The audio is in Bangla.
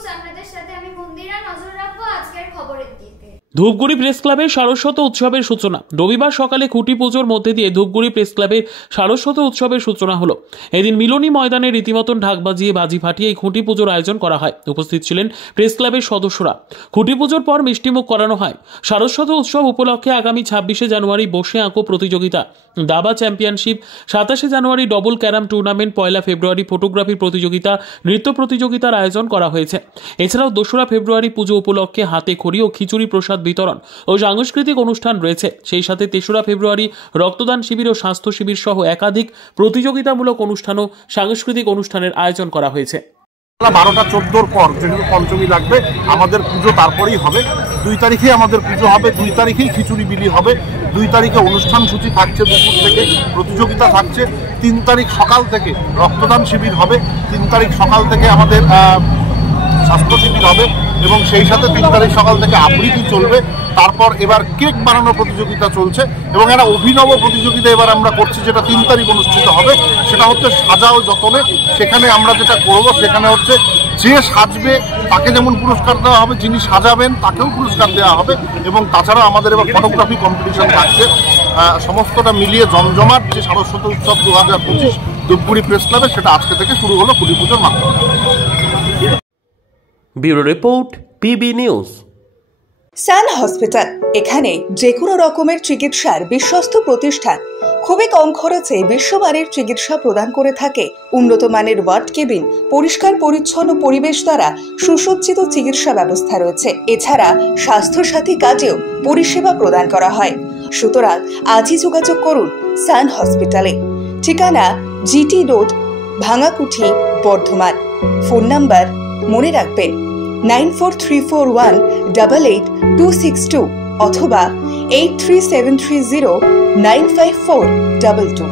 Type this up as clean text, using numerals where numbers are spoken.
নিউজ আপনাদের সাথে আমি মন্দিরা। নজর রাখবো আজকের খবরের দিকে। ধূপগুড়ি প্রেস ক্লাবের সারস্বত উৎসবের সূচনা। রবিবার সকালে খুঁটি পুজোর মধ্যে দিয়ে ধূপগুড়ি প্রেস ক্লাবের সারস্বত উৎসবের সূচনা হলো। এদিন মিলনী ময়দানে রীতিমতন ঢাক বাজিয়ে বাজি ফাটিয়ে এই খুঁটি পুজোর আয়োজন করা হয়। উপস্থিত ছিলেন প্রেস ক্লাবের সদস্যরা। খুঁটি পুজোর পর মিষ্টিমুখ করানো হয়। সারস্বত উৎসব উপলক্ষে আগামী 26শে জানুয়ারি বসে আঁকো প্রতিযোগিতা, দাবা চ্যাম্পিয়নশিপ, 27শে জানুয়ারি ডবল ক্যারাম টুর্নামেন্ট, 1 ফেব্রুয়ারি ফটোগ্রাফি প্রতিযোগিতা, নৃত্য প্রতিযোগিতার আয়োজন করা হয়েছে। এছাড়াও 2রা ফেব্রুয়ারি পুজো উপলক্ষে হাতে খড়ি ও খিচুড়ি প্রসাদ বিতরণ ও সাংস্কৃতিক অনুষ্ঠান রয়েছে। সেই সাথে 3রা ফেব্রুয়ারি রক্তদান শিবির ও স্বাস্থ্য শিবির সহ একাধিক প্রতিযোগিতামূলক অনুষ্ঠান ও সাংস্কৃতিক অনুষ্ঠানের আয়োজন করা হয়েছে। 12টা 14 পর যেহেতু পঞ্চমী লাগবে, আমাদের পুজো তারপরেই হবে। 2 তারিখে আমাদের পুজো হবে, 2 তারিখেই খিচুড়ি বিলি হবে, 2 তারিখে অনুষ্ঠান সূচি থাকছে, দুপুর থেকে প্রতিযোগিতা থাকছে, 3 তারিখ সকাল থেকে রক্তদান শিবির হবে, 3 তারিখ সকাল থেকে আমাদের স্বাস্থ্য শিবির হবে এবং সেই সাথে 3 তারিখ সকাল থেকে আবৃত্তি চলবে। তারপর এবার কেক বানানো প্রতিযোগিতা চলছে এবং একটা অভিনব প্রতিযোগিতা এবার আমরা করছি, যেটা 3 তারিখ অনুষ্ঠিত হবে। সেটা হচ্ছে সাজাও যতনে। সেখানে আমরা যেটা করব, সেখানে হচ্ছে যে সাজবে তাকে যেমন পুরস্কার দেওয়া হবে, যিনি সাজাবেন তাকেও পুরস্কার দেওয়া হবে এবং তাছাড়া আমাদের এবার ফটোগ্রাফি কম্পিটিশন থাকছে। সমস্তটা মিলিয়ে জমজমাট যে সারস্বত উৎসব 2025 ধূপগুড়ি প্রেস ক্লাবে, সেটা আজকে থেকে শুরু হলো খুঁটি পুজোর মাধ্যমে। Bureau report, PB news. Sun hospital, এখানে যে কোনো রকমের চিকিৎসার বিশ্বস্ত প্রতিষ্ঠান। খুবই কম খরচে বিশ্বমানের চিকিৎসা প্রদান করে থাকে। উন্নত মানের ওয়ার্ড কেবিন, পরিষ্কার পরিচ্ছন্ন পরিবেশ দ্বারা সুসজ্জিত চিকিৎসা ব্যবস্থা রয়েছে। এছাড়া স্বাস্থ্যসাথী কাজেও পরিষেবা প্রদান করা হয়। সুতরাং আজই যোগাযোগ করুন সান হসপিটালে। ঠিকানা GT road, Bhangakuthi, Bardhaman. Phone number মনে রাখবেন 9434188262 অথবা 83730954222।